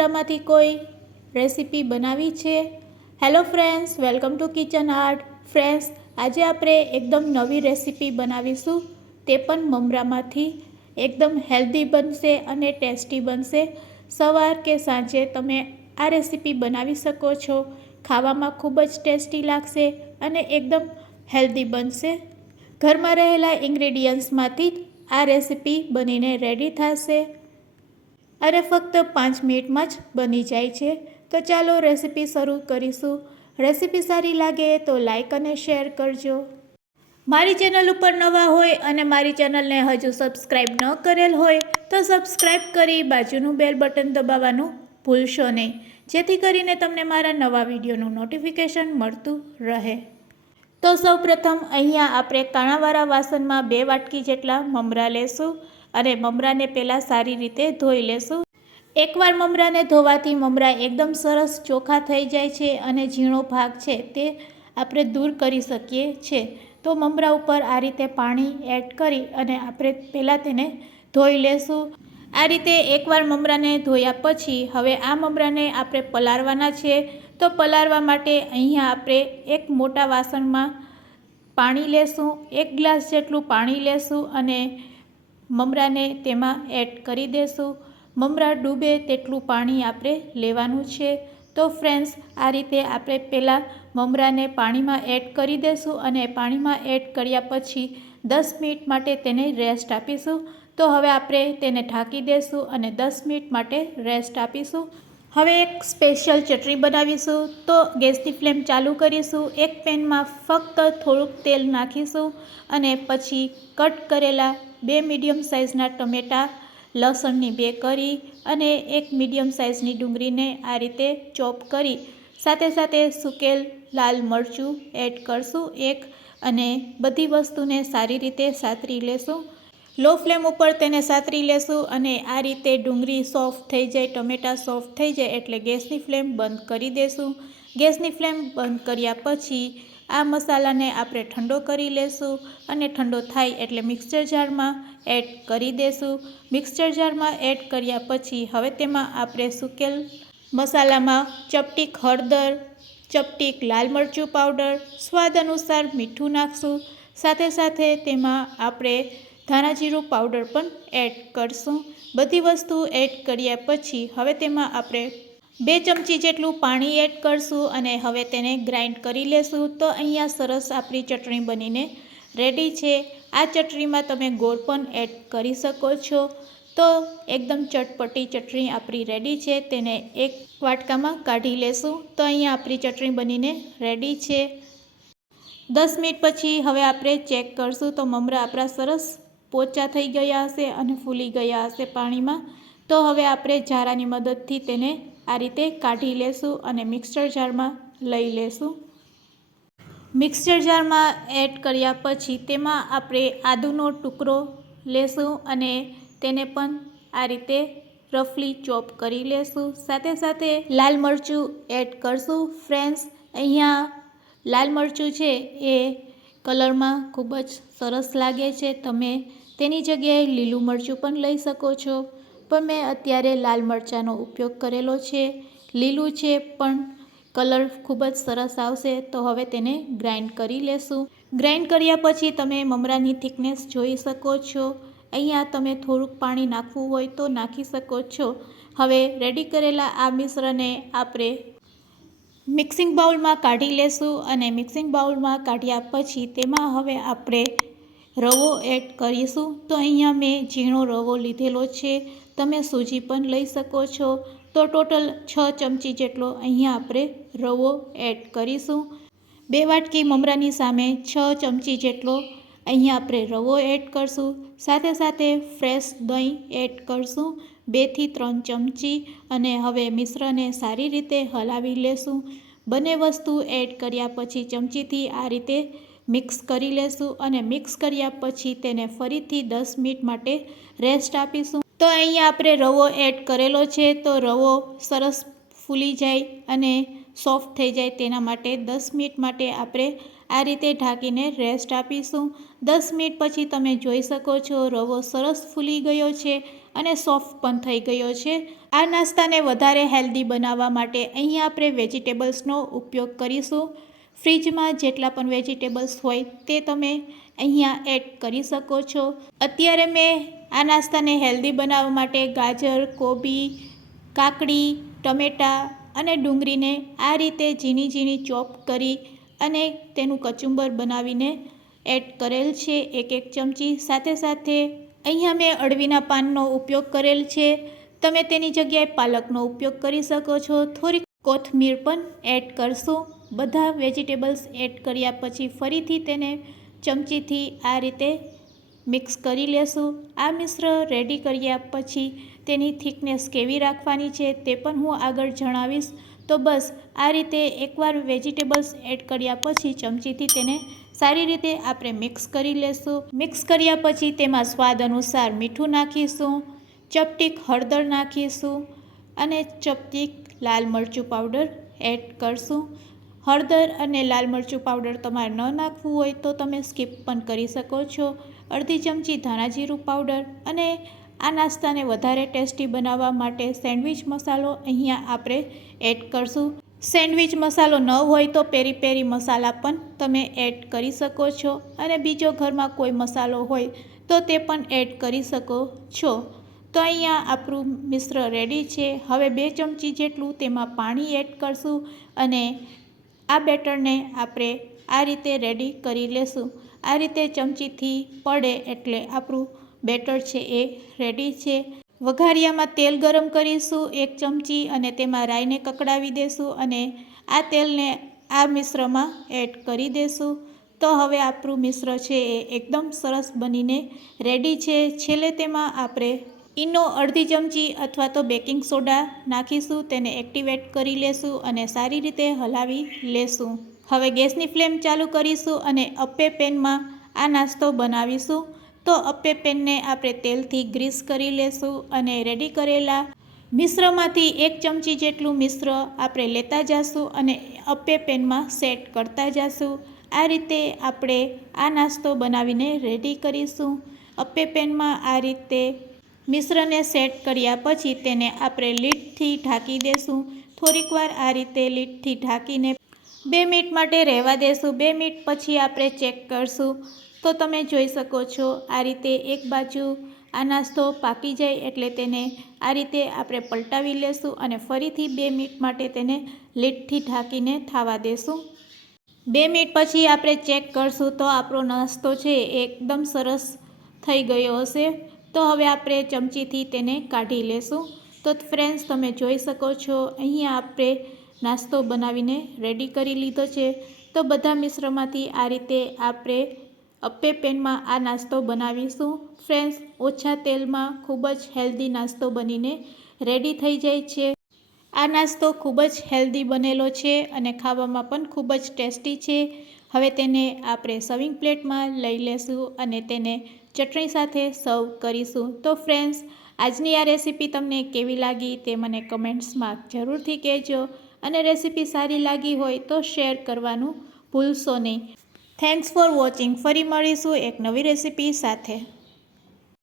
મમરામાંથી કોઈ રેસીપી બનાવી છે? Hello friends welcome to Kitchen Art friends આજે આપણે એકદમ નવી રેસીપી બનાવીશું. તે પણ મમરામાંથી. એકદમ હેલ્ધી બનશે અને ટેસ્ટી બનશે. સવાર કે સાંજે તમે આ રેસીપી બનાવી શકો છો. ખાવામાં ખૂબ જ ટેસ્ટી લાગશે અને એકદમ હેલ્ધી બનશે. ઘરમાં રહેલા ઇન્ગ્રેડિયન્ટ્સમાંથી આ રેસીપી બનીને રેડી થશે. અને ફક્ત પાંચ મિનિટમાં જ બની જાય છે. તો ચાલો રેસીપી શરૂ કરીશું. રેસીપી સારી લાગે તો લાઈક અને શેર કરજો. મારી ચેનલ ઉપર નવા હોય અને મારી ચેનલને હજુ સબસ્ક્રાઈબ ન કરેલ હોય તો સબસ્ક્રાઈબ કરી બાજુનું બેલ બટન દબાવવાનું ભૂલશો નહીં. જેથી કરીને તમને મારા નવા વિડીયોનું નોટિફિકેશન મળતું રહે. તો સૌપ્રથમ અહીંયા આપણે કાણાવાળા વાસણમાં બે વાટકી જેટલા મમરા લેશું. અને મમરાને પહેલાં સારી રીતે ધોઈ લેશું. એકવાર મમરાને ધોવાથી મમરા એકદમ સરસ ચોખ્ખા થઈ જાય છે અને ઝીણો ભાગ છે તે આપણે દૂર કરી શકીએ છીએ તો મમરા ઉપર આ રીતે પાણી એડ કરી અને આપણે પહેલાં તેને ધોઈ લેશું. આ રીતે એકવાર મમરાને ધોયા પછી હવે આ મમરાને આપણે પલાળવાના છે. તો પલાળવા માટે અહીંયા આપણે એક મોટા વાસણમાં પાણી લેશું, એક ગ્લાસ જેટલું પાણી લેશું અને મમરાને તેમાં એડ કરી દેશું. મમરા ડૂબે તેટલું પાણી આપણે લેવાનું છે. તો ફ્રેન્ડ્સ, આ રીતે આપણે પહેલાં મમરાને પાણીમાં એડ કરી દેશું અને પાણીમાં એડ કર્યા પછી દસ મિનિટ માટે તેને રેસ્ટ આપીશું. તો હવે આપણે તેને ઢાંકી દેશું અને દસ મિનિટ માટે રેસ્ટ આપીશું. હવે એક સ્પેશિયલ ચટણી બનાવીશું. તો ગેસની ફ્લેમ ચાલુ કરીશું. એક પેનમાં ફક્ત થોડુંક તેલ નાખીશું અને પછી કટ કરેલા બે મીડિયમ સાઇઝના ટમેટા લસણની બે કરી અને એક મીડિયમ સાઇઝની ડુંગળીને આ રીતે ચોપ કરી સાથે સાથે સુકેલ લાલ મરચું એડ કરશું એક અને બધી વસ્તુને સારી રીતે સાતરી લેશું. લો ફ્લેમ ઉપર તેને સાતરી લેશું અને આ રીતે ડુંગળી સોફ્ટ થઈ જાય, ટમેટાં સોફ્ટ થઈ જાય એટલે ગેસની ફ્લેમ બંધ કરી દેશું. ગેસની ફ્લેમ બંધ કર્યા પછી આ મસાલાને આપણે ઠંડો કરી લેશું અને ઠંડો થાય એટલે મિક્સર જારમાં એડ કરી દેશું. મિક્સર જારમાં એડ કર્યા પછી હવે તેમાં આપણે સુકેલ મસાલામાં ચપટીક હળદર, ચપટીક લાલ મરચું પાવડર, સ્વાદ અનુસાર મીઠું નાખશું. સાથે સાથે તેમાં આપણે ધાણા જીરું પાવડર પણ એડ કરશું. બધી વસ્તુ એડ કર્યા પછી હવે તેમાં આપણે બે ચમચી જેટલું પાણી એડ કરશું અને હવે તેને ગ્રાઇન્ડ કરી લેશું. તો અહીંયા સરસ આપણી ચટણી બનીને રેડી છે. આ ચટણીમાં તમે ગોળ પણ એડ કરી શકો છો. તો એકદમ ચટપટી ચટણી આપણી રેડી છે. તેને એક વાટકામાં કાઢી લેશું. તો અહીંયા આપણી ચટણી બનીને રેડી છે. દસ મિનિટ પછી હવે આપણે ચેક કરશું તો મમરા આપણા સરસ પોચા થઈ ગયા હશે અને ફૂલી ગયા હશે પાણીમાં. તો હવે આપણે ઝારાની મદદથી તેને આ રીતે કાઢી લેશું અને મિક્સર જારમાં લઈ લેશું. મિક્સર જારમાં એડ કર્યા પછી તેમાં આપણે આદુનો ટુકડો લેશું અને તેને પણ આ રીતે રફલી ચોપ કરી લેશું. સાથે સાથે લાલ મરચું એડ કરશું. ફ્રેન્ડ્સ, અહીંયા લાલ મરચું છે એ કલરમાં ખૂબ જ સરસ લાગે છે. તમે તેની જગ્યાએ લીલું મરચું પણ લઈ શકો છો. પણ મેં અત્યારે લાલ મરચાંનો ઉપયોગ કરેલો છે, લીલું છે, પણ કલર ખૂબ જ સરસ આવશે, તો હવે તેને ગ્રાઇન્ડ કરી લેશું. ગ્રાઇન્ડ કર્યા પછી તમે મમરાની થિકનેસ જોઈ શકો છો. અહીંયા તમે થોડુંક પાણી નાખવું હોય તો નાખી શકો છો. હવે રેડી કરેલા આ મિશ્રને આપણે મિક્સિંગ બાઉલમાં કાઢી લેશું અને મિક્સિંગ બાઉલમાં કાઢ્યા પછી તેમાં હવે આપણે રવો એડ કરીશું. તો અહીંયા મેં ઝીણો રવો લીધેલો છે. તમે સૂજી પણ લઈ શકો છો. તો ટોટલ છ ચમચી જેટલો અહીંયા આપણે રવો એડ કરીશું. બે વાટકી મમરાની સામે છ ચમચી જેટલો અહીંયા આપણે રવો એડ કરશું. સાથે સાથે ફ્રેશ દહીં એડ કરશું. બેથી ત્રણ ચમચી અને હવે મિશ્રને સારી રીતે હલાવી લેશું. બંને વસ્તુ એડ કર્યા પછી ચમચીથી આ રીતે મિક્સ કરી લેશું અને મિક્સ કર્યા પછી તેને ફરીથી દસ મિનિટ માટે રેસ્ટ આપીશું. તો અહીંયા આપણે રવો એડ કરેલો છે, તો રવો સરસ ફૂલી જાય અને સોફ્ટ થઈ જાય તેના માટે દસ મિનિટ માટે આપણે આ રીતે ઢાંકીને રેસ્ટ આપીશું. દસ મિનિટ પછી તમે જોઈ શકો છો રવો સરસ ફૂલી ગયો છે અને સોફ્ટ પણ થઈ ગયો છે. આ નાસ્તાને વધારે હેલ્ધી બનાવવા માટે અહીં આપણે વેજીટેબલ્સનો ઉપયોગ કરીશું. ફ્રીજમાં જેટલા પણ વેજીટેબલ્સ હોય તે તમે અહીંયા એડ કરી શકો છો. અત્યારે મેં આ નાસ્તાને હેલ્ધી બનાવવા માટે ગાજર, કોબી, કાકડી, ટમેટાં અને ડુંગળીને આ રીતે ઝીણી ઝીણી ચોપ કરી અને તેનું કચુંબર બનાવીને એડ કરેલ છે એક એક ચમચી. સાથે સાથે અહીંયા મેં અળવીના પાનનો ઉપયોગ કરેલ છે. તમે તેની જગ્યાએ પાલકનો ઉપયોગ કરી શકો છો. થોડીક કોથમીર પણ એડ કરશું. બધા વેજીટેબલ્સ એડ કર્યા પછી ફરીથી તેને ચમચીથી આ રીતે મિક્સ કરી લેશું. આ મિશ્ર રેડી કર્યા પછી તેની થિકનેસ કેવી રાખવાની છે તે પણ હું આગળ જણાવીશ. તો બસ, આ રીતે એકવાર વેજીટેબલ્સ એડ કર્યા પછી ચમચીથી તેને સારી રીતે આપણે મિક્સ કરી લેશું. મિક્સ કર્યા પછી તેમાં સ્વાદ અનુસાર મીઠું નાખીશું, ચપટીક હળદર નાખીશું અને ચપટીક લાલ મરચું પાવડર એડ કરશું. હળદર અને લાલ મરચું પાવડર તમારે ન નાખવું હોય તો તમે સ્કીપ પણ કરી શકો છો. અડધી ચમચી ધાણા જીરું પાવડર અને આ નાસ્તાને વધારે ટેસ્ટી બનાવવા માટે સેન્ડવિચ મસાલો અહીંયા આપણે એડ કરશું. સેન્ડવિચ મસાલો ન હોય તો પેરી પેરી મસાલા પણ તમે એડ કરી શકો છો અને બીજો ઘરમાં કોઈ મસાલો હોય તો તે પણ એડ કરી શકો છો. તો અહીંયા આપણું મિશ્ર રેડી છે. હવે બે ચમચી જેટલું તેમાં પાણી એડ કરશું અને આ બેટરને આપણે આ રીતે રેડી કરી લેશું. આ રીતે ચમચીથી પડે એટલે આપણું બેટર છે એ રેડી છે. વઘારિયામાં તેલ ગરમ કરીશું એક ચમચી અને તેમાં રાઈને કકડાવી દેશું અને આ તેલને આ મિશ્રમાં એડ કરી દેશું. તો હવે આપણું મિશ્ર છે એ એકદમ સરસ બનીને રેડી છે. છેલ્લે તેમાં આપણે ઈનો અડધી ચમચી અથવા તો બેકિંગ સોડા નાખીશું, તેને એક્ટિવેટ કરી લેશું અને સારી રીતે હલાવી લેશું. હવે ગેસની ફ્લેમ ચાલુ કરીશું અને અપ્પે પેનમાં આ નાસ્તો બનાવીશું. તો અપ્પે પેનને આપણે તેલથી ગ્રીસ કરી લેશું અને રેડી કરેલા મિશ્રમાંથી એક ચમચી જેટલું મિશ્ર આપણે લેતા જઈશું અને અપ્પે પેનમાં સેટ કરતા જઈશું આ રીતે આપણે આ નાસ્તો બનાવીને રેડી કરીશું. અપ્પે પેનમાં આ રીતે મિશ્રને સેટ કર્યા પછી તેને આપણે લીટથી ઢાંકી દેશું. થોડીકવાર આ રીતે લીટથી ઢાંકીને બે મિનિટ માટે રહેવા દેશું. બે મિનિટ પછી આપણે ચેક કરશું. તો તમે જોઈ શકો છો, આ રીતે એક બાજુ આ નાસ્તો પાકી જાય એટલે તેને આ રીતે આપણે પલટાવી લેશું અને ફરીથી બે મિનિટ માટે તેને લીટથી ઢાંકીને થવા દેશું. બે મિનિટ પછી આપણે ચેક કરશું તો આપણો નાસ્તો છે એકદમ સરસ થઈ ગયો હશે. તો હવે આપણે ચમચીથી તેને કાઢી લેશું. તો ફ્રેન્ડ્સ, તમે જોઈ શકો છો, અહીંયા આપણે નાસ્તો બનાવીને રેડી કરી લીધો છે. તો બધા મિશ્રમાંથી આ રીતે આપણે અપ્પે પેનમાં આ નાસ્તો બનાવીશું. ફ્રેન્ડ્સ, ઓછા તેલમાં ખૂબ જ હેલ્ધી નાસ્તો બનીને રેડી થઈ જાય છે. આ નાસ્તો ખૂબ જ હેલ્ધી બનેલો છે અને ખાવામાં પણ ખૂબ જ ટેસ્ટી છે. હવે તેને આપણે સર્વિંગ પ્લેટમાં લઈ લેશું અને તેને ચટણી સાથે સર્વ કરીશું. તો ફ્રેન્ડ્સ આજની આ રેસીપી તમને કેવી લાગી તે મને કમેન્ટ્સમાં જરૂરથી કહેજો અને રેસીપી સારી લાગી હોય તો શેર કરવાનું ભૂલશો નહીં. થેન્ક્સ ફોર વોચિંગ ફરી મળીશું એક નવી રેસીપી સાથે.